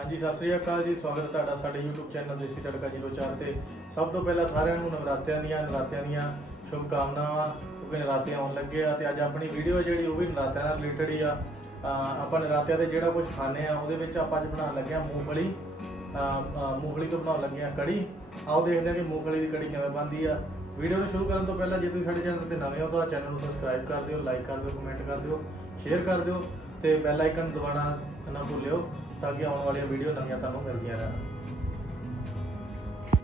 ਹਾਂਜੀ, ਸਤਿ ਸ੍ਰੀ ਅਕਾਲ ਜੀ, ਸਵਾਗਤ ਹੈ ਤੁਹਾਡਾ ਸਾਡੇ YouTube ਚੈਨਲ ਦੇਸੀ ਤੜਕਾ 04 ਤੇ। ਸਭ ਤੋਂ ਪਹਿਲਾਂ ਸਾਰਿਆਂ ਨੂੰ ਨਵਰਾਤਿਆਂ ਦੀਆਂ ਨਰਾਤਿਆਂ ਦੀਆਂ ਸ਼ੁਭ ਕਾਮਨਾਵਾਂ ਕਿਉਂਕਿ ਨਰਾਤੇ ਆਉਣ ਲੱਗੇ ਆ ਤੇ ਅੱਜ ਆਪਣੀ ਵੀਡੀਓ ਜਿਹੜੀ, ਉਹ ਵੀ ਨਰਾਤਿਆਂ ਨਾਲ ਰਿਲੇਟਡ ਹੀ ਆ। ਆਪਾਂ ਨਰਾਤਿਆਂ 'ਤੇ ਜਿਹੜਾ ਕੁਝ ਖਾਣੇ ਆ, ਉਹਦੇ ਵਿੱਚ ਆਪਾਂ ਅੱਜ ਬਣਾਉਣ ਲੱਗੇ ਆ ਮੂੰਗਫਲੀ। ਮੂੰਗਫਲੀ ਤੋਂ ਬਣਾਉਣ ਲੱਗੇ ਆ ਕੜੀ। ਆਓ ਦੇਖਦੇ ਆ ਕਿ ਮੂੰਗਫਲੀ ਦੀ ਕੜੀ ਕਿਵੇਂ ਬਣਦੀ ਆ। ਵੀਡੀਓ ਨੂੰ ਸ਼ੁਰੂ ਕਰਨ ਤੋਂ ਪਹਿਲਾਂ ਜੇ ਤੁਸੀਂ ਸਾਡੇ ਚੈਨਲ ਤੇ ਨਵੇਂ ਹੋ ਤਾਂ ਚੈਨਲ ਨੂੰ ਸਬਸਕ੍ਰਾਈਬ ਕਰ ਦਿਓ ਲਾਈਕ ਕਰ ਦਿਓ ਕਮੈਂਟ ਕਰ ਦਿਓ ਸ਼ੇਅਰ ਕਰ ਦਿਓ। ਤੇ ਬੈਲ ਆਈਕਨ ਦਬਾਉਣਾ ਨਾ ਭੁੱਲਿਓ ਤਾਂ ਕਿ ਆਉਣ ਵਾਲੀਆਂ ਵੀਡੀਓ ਨਵੀਆਂ ਤੁਹਾਨੂੰ ਮਿਲਦੀਆਂ ਰਹਿਣ।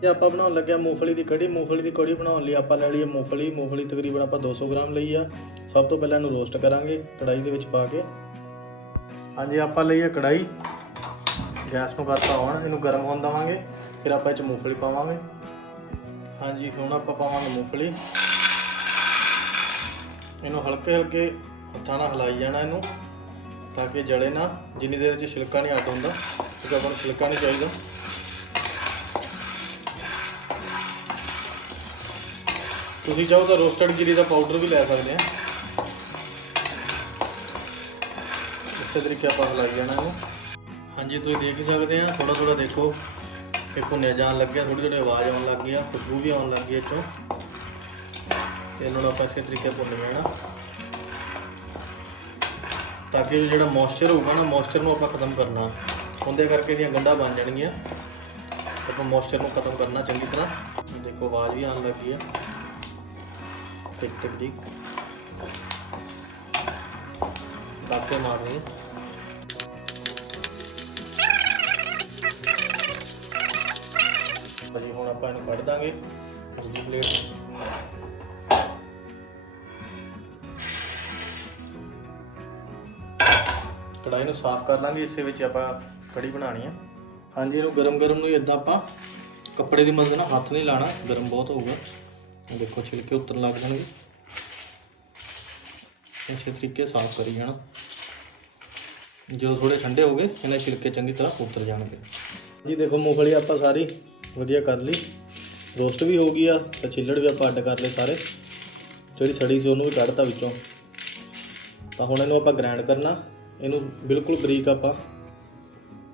ਜੇ ਆਪਾਂ ਬਣਾਉਣ ਲੱਗਿਆ ਮੂੰਗਫਲੀ ਦੀ ਕੜੀ ਮੂੰਗਫਲੀ ਦੀ ਕੜੀ ਬਣਾਉਣ ਲਈ ਆਪਾਂ ਲੈ ਲਈਏ ਮੂੰਗਫਲੀ। ਮੂੰਗਫਲੀ ਤਕਰੀਬਨ ਆਪਾਂ 200 ਗ੍ਰਾਮ ਲਈ ਆ। ਸਭ ਤੋਂ ਪਹਿਲਾਂ ਇਹਨੂੰ ਰੋਸਟ ਕਰਾਂਗੇ ਕੜਾਈ ਦੇ ਵਿੱਚ ਪਾ ਕੇ। ਹਾਂਜੀ ਆਪਾਂ ਲਈਏ ਕੜਾਈ ਗੈਸ ਨੂੰ ਕਰਤਾ ਔਨ ਇਹਨੂੰ ਗਰਮ ਹੋਣ ਦਵਾਂਗੇ। ਫਿਰ ਆਪਾਂ ਇਹ ਚ ਮੂੰਗਫਲੀ ਪਾਵਾਂਗੇ। ਹਾਂਜੀ ਹੁਣ ਆਪਾਂ ਪਾਵਾਂਗੇ ਮੂੰਗਫਲੀ। ਇਹਨੂੰ ਹਲਕੇ ਹਲਕੇ ਹੱਥਾਂ ਨਾਲ ਹਿਲਾਈ ਜਾਣਾ ਇਹਨੂੰ। ਤਾਂ ਕਿ ਜਲੇ ਨਾ, ਜਿੰਨੀ ਦੇਰ ਚ ਛਿਲਕਾ ਨਹੀਂ ਅੱਡ ਹੁੰਦਾ, ਕਿਉਂਕਿ ਆਪਾਂ ਨੂੰ ਛਿਲਕਾ ਨਹੀਂ ਚਾਹੀਦਾ। ਤੁਸੀਂ ਚਾਹੋ ਤਾਂ ਰੋਸਟਡ ਗਿਰੀ ਦਾ ਪਾਊਡਰ ਵੀ ਲੈ ਸਕਦੇ ਆ। ਇਸੇ ਤਰੀਕੇ ਆਪਾਂ ਹਿਲਾਈ ਜਾਣਾ ਇਹਨੂੰ ਹਾਂਜੀ, ਤੁਸੀਂ ਦੇਖ ਹੀ ਸਕਦੇ ਆ ਥੋੜਾ ਥੋੜਾ ਦੇਖੋ ਇਹ ਭੁੰਨਿਆ ਜਾਣ ਲੱਗਿਆ ਥੋੜੀ ਥੋੜੀ ਆਵਾਜ਼ ਆਉਣ ਲੱਗ ਗਈ ਆ, ਖੁਸ਼ਬੂ ਵੀ ਆਉਣ ਲੱਗ ਗਈ ਇੱਥੋਂ। ਤੇ ਇਹਨਾਂ ਨੂੰ ਆਪਾਂ ਇਸੇ ਤਰੀਕੇ ਭੁੰਨ ਜਾਣਾ ਤਾਂ ਕਿ ਜਿਹੜਾ ਮੋਇਸਚਰ ਹੋਊਗਾ ਨਾ ਮੋਇਸਚਰ ਨੂੰ ਆਪਾਂ ਖਤਮ ਕਰਨਾ। ਉਹਦੇ ਕਰਕੇ ਇਹਦੀਆਂ ਗੰਢਾਂ ਬਣ ਜਾਣਗੀਆਂ। ਆਪਾਂ ਮੋਇਸਚਰ ਨੂੰ ਖਤਮ ਕਰਨਾ ਚੰਗੀ ਤਰ੍ਹਾਂ। ਦੇਖੋ, ਆਵਾਜ਼ ਵੀ ਆਉਣ ਲੱਗੀ ਆ। ਟਿਕ ਟਿਕ ਦੀ ਬਾਕੇ ਮਾਰ ਭਾਜੀ, ਹੁਣ ਆਪਾਂ ਇਹਨੂੰ ਕੱਢ ਦਾਂਗੇ। ਦੂਜੀ ਪਲੇਟ ਕੜਾਈ ਨੂੰ ਸਾਫ਼ ਕਰ ਲਾਂਗੇ, ਇਸੇ ਵਿੱਚ ਆਪਾਂ ਕੜੀ ਬਣਾਣੀ ਆ। ਹਾਂਜੀ, ਇਹਨੂੰ ਗਰਮ ਗਰਮ ਨੂੰ ਹੀ ਇਦਾਂ ਆਪਾਂ ਕੱਪੜੇ ਦੀ ਮਦਦ ਨਾਲ ਹੱਥ ਨਹੀਂ ਲਾਣਾ, ਗਰਮ ਬਹੁਤ ਹੋਊਗਾ। ਦੇਖੋ, ਛਿਲਕੇ ਉਤਰਨ ਲੱਗ ਜਾਣਗੇ। ਇਸੇ ਤਰੀਕੇ ਸਾਫ਼ ਕਰੀ ਜਾਣਾ। ਜਦੋਂ ਥੋੜੇ ਠੰਡੇ ਹੋ ਗਏ, ਇਹਨਾਂ ਛਿਲਕੇ ਚੰਗੀ ਤਰ੍ਹਾਂ ਉਤਰ ਜਾਣਗੇ। ਜੀ, ਦੇਖੋ, ਮੂੰਗਫਲੀ ਆਪਾਂ ਸਾਰੀ ਵਧੀਆ ਕਰ ਲਈ। ਰੋਸਟ ਵੀ ਹੋ ਗਈ ਆ, ਤੇ ਛਿੱਲੜ ਵੀ ਆਪਾਂ ਅੱਡ ਕਰ ਲਏ ਸਾਰੇ। ਜਿਹੜੀ ਸੜੀ ਸੀ ਉਹਨੂੰ ਵੀ ਕੱਢਤਾ ਵਿੱਚੋਂ। ਤਾਂ ਹੁਣ ਇਹਨੂੰ ਆਪਾਂ ਗ੍ਰਾਈਂਡ ਕਰਨਾ। ਇਹਨੂੰ ਬਿਲਕੁਲ ਬਰੀਕ ਆਪਾਂ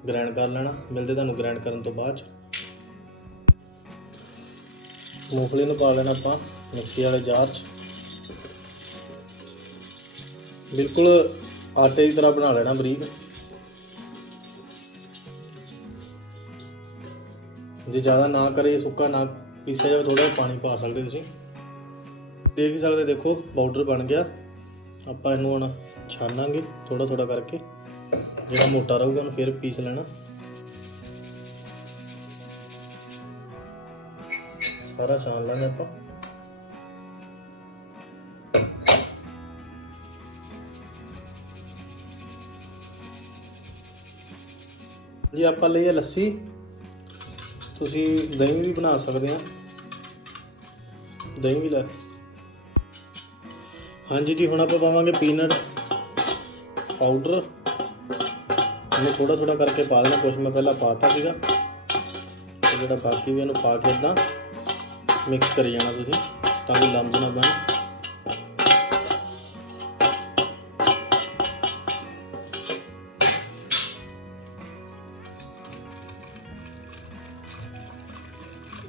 ਗ੍ਰਾਈਂਡ ਕਰ ਲੈਣਾ। ਮਿਲਦੇ ਤੁਹਾਨੂੰ ਗ੍ਰਾਈਂਡ ਕਰਨ ਤੋਂ ਬਾਅਦ। 'ਚ। ਮੂੰਗਫਲੀ ਨੂੰ ਪਾ ਲੈਣਾ ਆਪਾਂ, ਮਿਕਸੀ ਵਾਲੇ ਜਾਰ 'ਚ। ਬਿਲਕੁਲ ਆਟੇ ਦੀ ਤਰ੍ਹਾਂ ਬਣਾ ਲੈਣਾ ਬਰੀਕ। ਜੇ ਜ਼ਿਆਦਾ ਨਾ ਕਰੇ, ਸੁੱਕਾ ਨਾ ਪੀਸਿਆ ਜਾਵੇ ਥੋੜਾ ਪਾਣੀ ਪਾ ਸਕਦੇ ਤੁਸੀਂ। ਦੇਖ ਹੀ ਸਕਦੇ, ਦੇਖੋ ਪਾਊਡਰ ਬਣ ਗਿਆ। ਆਪਾਂ ਇਹਨੂੰ ਹੁਣ ਛਾਨਾਂਗੇ ਥੋੜਾ ਥੋੜਾ ਕਰਕੇ। ਜਿਹੜਾ ਮੋਟਾ ਰਹੂਗਾ ਉਹਨੂੰ ਫਿਰ ਪੀਸ ਲੈਣਾ। ਸਾਰਾ ਛਾਨ ਲਾਂਗੇ ਆਪਾਂ। ਜੀ, ਆਪਾਂ ਲਈਏ ਲੱਸੀ। ਤੁਸੀਂ ਦਹੀਂ ਵੀ ਬਣਾ ਸਕਦੇ ਆ ਦਹੀਂ ਵੀ ਲੈ। ਹਾਂਜੀ ਜੀ, ਹੁਣ ਆਪਾਂ ਪਾਵਾਂਗੇ ਪੀਨਟ। ਪਾਊਡਰ ਇਹਨੂੰ ਥੋੜਾ ਥੋੜਾ ਕਰਕੇ ਪਾ ਦੇਣਾ। ਕੁਝ ਮੈਂ ਪਹਿਲਾਂ ਪਾਤਾ ਸੀਗਾ। ਤੇ ਜਿਹੜਾ ਬਾਕੀ ਵੀ ਇਹਨੂੰ ਪਾ ਕੇ ਇਦਾਂ ਮਿਕਸ ਕਰੀ ਜਾਣਾ ਤੁਸੀਂ, ਤਾਂ ਕਿ ਲੰਮਸ ਨਾ ਬਣ।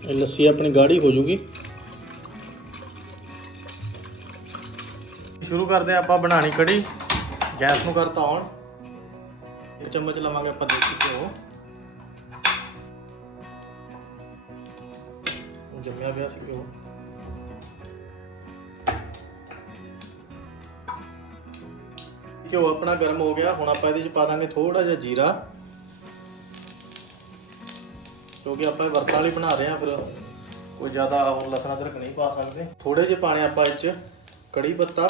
ਇਹ ਲੱਸੀ ਆਪਣੀ ਗਾੜੀ ਹੋ ਜੂਗੀ। ਸ਼ੁਰੂ ਕਰਦੇ ਹਾਂ ਆਪਾਂ ਬਣਾਣੀ ਕੜੀ। ਗੈਸ ਨੂੰ ਕਰਤਾ ਔਨ ਇੱਕ ਚਮਚ ਲਵਾਂਗੇ ਆਪਾਂ ਦੇਸੀ ਘਿਓ। ਜੰਮਿਆ ਪਿਆ ਸੀ ਘਿਓ। ਘਿਓ ਆਪਣਾ ਗਰਮ ਹੋ ਗਿਆ। ਹੁਣ ਆਪਾਂ ਇਹਦੇ ਵਿੱਚ ਪਾ ਦਾਂਗੇ ਥੋੜਾ ਜਿਹਾ ਜੀਰਾ। ਕਿਉਂਕਿ ਆਪਾਂ ਵਰਤਾਂ ਵਾਲੀ ਬਣਾ ਰਹੇ ਹਾਂ, ਫਿਰ ਕੋਈ ਜ਼ਿਆਦਾ ਹੁਣ ਲਸਣ ਅਦਰਕ ਨਹੀਂ ਪਾ ਸਕਦੇ। ਥੋੜੇ ਜਿਹੇ ਪਾਣੇ ਆਪਾਂ ਇਹ 'ਚ ਕੜੀ ਪੱਤਾ।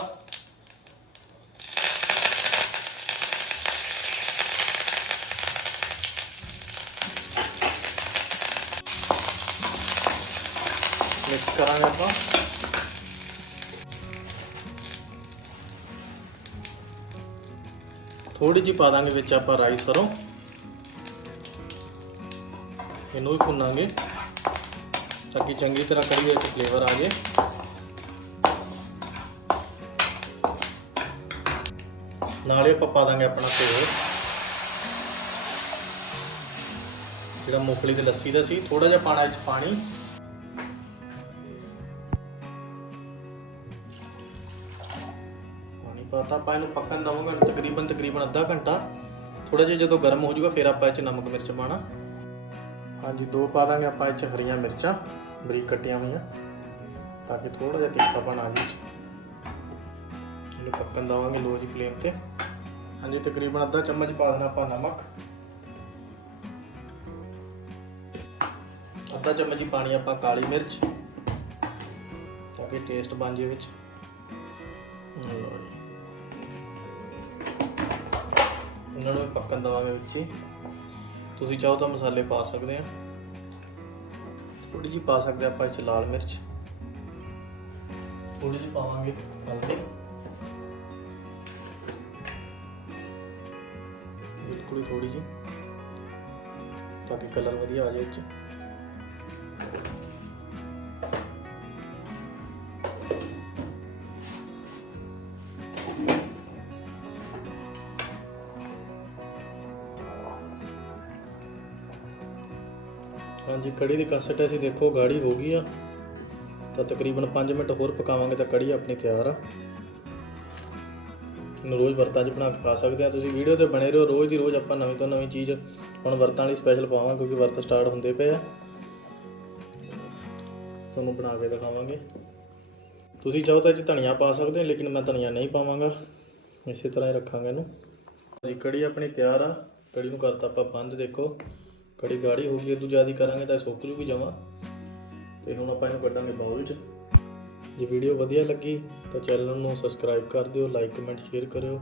ਮਿਕਸ ਕਰਾਂਗੇ ਆਪਾਂ ਥੋੜੀ ਜਿਹੀ ਪਾ ਦਾਂਗੇ ਵਿੱਚ ਆਪਾਂ ਰਾਈ ਸਰੋਂ। ਇਹਨੂੰ ਵੀ ਭੁੰਨਾਂਗੇ। ਤਾਂ ਕਿ ਚੰਗੀ ਤਰ੍ਹਾਂ ਕੜੀ ਵਿੱਚ ਫਲੇਵਰ ਆ ਜਾਏ। ਨਾਲੇ ਆਪਾਂ ਪਾ ਦਾਂਗੇ ਆਪਣਾ ਤੇਲ ਜਿਹੜਾ ਮੂੰਗਫਲੀ ਦੀ ਲੱਸੀ ਦਾ ਸੀ ਥੋੜਾ ਜਿਹਾ ਪਾਣਾ ਵਿੱਚ ਪਾਣੀ। ਪਾਣੀ ਆਪਾਂ ਇਹਨੂੰ ਪੱਕਣ ਦਵਾਂਗੇ ਤਕਰੀਬਨ ਤਕਰੀਬਨ ਅੱਧਾ ਘੰਟਾ। ਥੋੜਾ ਜਿਹਾ ਜਦੋਂ ਗਰਮ ਹੋ ਜਾਊਗਾ ਫਿਰ ਆਪਾਂ ਇਹ ਚ ਨਮਕ ਮਿਰਚ ਪਾਣਾ ਹਾਂਜੀ, ਦੋ ਪਾ ਦਾਂਗੇ ਆਪਾਂ ਇਹ ਚ ਹਰੀਆਂ ਮਿਰਚਾਂ, ਬਰੀਕ ਕੱਟੀਆਂ ਹੋਈਆਂ, ਤਾਂ ਕਿ ਥੋੜਾ ਜਿਹਾ ਤਿੱਖਾਪਣ ਆ ਜਾਵੇ ਇਹਨੂੰ ਪੱਕਣ ਦਵਾਂਗੇ ਲੋ ਜੀ ਫਲੇਮ ਤੇ। ਹਾਂਜੀ, ਤਕਰੀਬਨ ਅੱਧਾ ਚਮਚ ਪਾ ਦੇਣਾ ਆਪਾਂ ਨਮਕ। ਅੱਧਾ ਚਮਚ ਹੀ ਪਾਣੀ ਆਪਾਂ ਕਾਲੀ ਮਿਰਚ, ਤਾਂ ਕਿ ਟੇਸਟ ਬਣ ਜਾਵੇ ਵਿੱਚ। ਲਓ ਜੀ। ਇਹਨਾਂ ਨੂੰ ਪੱਕਣ ਦਵਾਂਗੇ ਵਿੱਚ ਹੀ। ਤੁਸੀਂ ਚਾਹੋ ਤਾਂ ਮਸਾਲੇ ਪਾ ਸਕਦੇ ਆ। ਥੋੜੀ ਜਿਹੀ ਪਾ ਸਕਦੇ ਆਪਾਂ ਇਹ ਲਾਲ ਮਿਰਚ। ਥੋੜੀ ਜਿਹੀ ਪਾਵਾਂਗੇ ਹਲਦੀ। ਬਿਲਕੁਲ ਹੀ ਥੋੜੀ ਜਿਹੀ, ਤਾਂ ਕਿ ਕਲਰ ਵਧੀਆ ਆ ਜਾਏ ਇਹ ਹਾਂਜੀ ਕੜੀ ਦੀ ਕਸਟ ਅਸੀਂ ਦੇਖੋ, ਗਾੜੀ ਹੋ ਗਈ ਆ। ਤਾਂ ਤਕਰੀਬਨ 5 ਮਿੰਟ ਹੋਰ ਪਕਾਵਾਂਗੇ ਤਾਂ ਕੜੀ ਆਪਣੀ ਤਿਆਰ ਆ। ਇਹਨੂੰ ਰੋਜ਼ ਵਰਤਾਂ 'ਚ ਬਣਾ ਕੇ ਖਾ ਸਕਦੇ ਆ। ਤੁਸੀਂ ਵੀਡੀਓ ਤੇ ਬਣੇ ਰਹੋ, ਰੋਜ਼ ਦੀ ਰੋਜ਼ ਆਪਾਂ ਨਵੀਂ ਤੋਂ ਨਵੀਂ ਚੀਜ਼ ਹੁਣ ਵਰਤਾਂ ਲਈ ਸਪੈਸ਼ਲ ਪਾਵਾਂਗੇ, ਕਿਉਂਕਿ ਵਰਤ ਸਟਾਰਟ ਹੁੰਦੇ ਪਏ ਆ। ਤੁਹਾਨੂੰ ਬਣਾ ਕੇ ਦਿਖਾਵਾਂਗੇ। ਤੁਸੀਂ ਚਾਹੋ ਤਾਂ ਇਹ 'ਚ ਧਨੀਆ ਪਾ ਸਕਦੇ ਹੋ ਲੇਕਿਨ ਮੈਂ ਧਨੀਆ ਨਹੀਂ ਪਾਵਾਂਗਾ। ਇਸੇ ਤਰ੍ਹਾਂ ਹੀ ਰੱਖਾਂਗੇ ਇਹਨੂੰ। ਜੀ, ਕੜੀ ਆਪਣੀ ਤਿਆਰ ਆ। ਕੜੀ ਨੂੰ ਕਰਤਾ ਆਪਾਂ ਬੰਦ, ਦੇਖੋ। ਕੜੀ ਗਾੜੀ ਹੋ ਗਈ ਇਦੋਂ ਜ਼ਿਆਦਾ ਕਰਾਂਗੇ ਤਾਂ ਇਹ ਸੁੱਕ ਜੂਗੀ ਜਮਾ। ਤੇ ਹੁਣ ਆਪਾਂ ਇਹਨੂੰ ਕੱਢਾਂਗੇ ਬਾਉਲ 'ਚ ਜੇ ਵੀਡੀਓ ਵਧੀਆ ਲੱਗੀ ਤਾਂ ਚੈਨਲ ਨੂੰ ਸਬਸਕ੍ਰਾਈਬ ਕਰ ਦਿਓ, ਲਾਈਕ, ਕਮੈਂਟ, ਸ਼ੇਅਰ ਕਰਿਓ।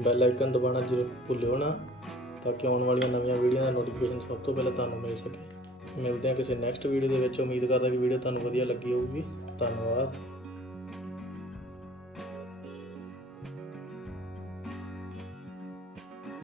ਬੈਲ ਆਈਕਨ ਦਬਾਉਣਾ ਜ਼ਰੂਰ ਭੁੱਲਿਓ ਨਾ, ਤਾਂ ਕਿ ਆਉਣ ਵਾਲੀਆਂ ਨਵੀਆਂ ਵੀਡੀਓ ਦਾ ਨੋਟੀਫਿਕੇਸ਼ਨ ਸਭ ਤੋਂ ਪਹਿਲਾਂ ਤੁਹਾਨੂੰ ਮਿਲ ਸਕੇ। ਮਿਲਦੇ ਹਾਂ ਕਿਸੇ ਨੈਕਸਟ ਵੀਡੀਓ ਦੇ ਵਿੱਚ। ਉਮੀਦ ਕਰਦਾ ਕਿ ਵੀਡੀਓ ਤੁਹਾਨੂੰ ਵਧੀਆ ਲੱਗੀ ਹੋਊਗੀ। ਧੰਨਵਾਦ।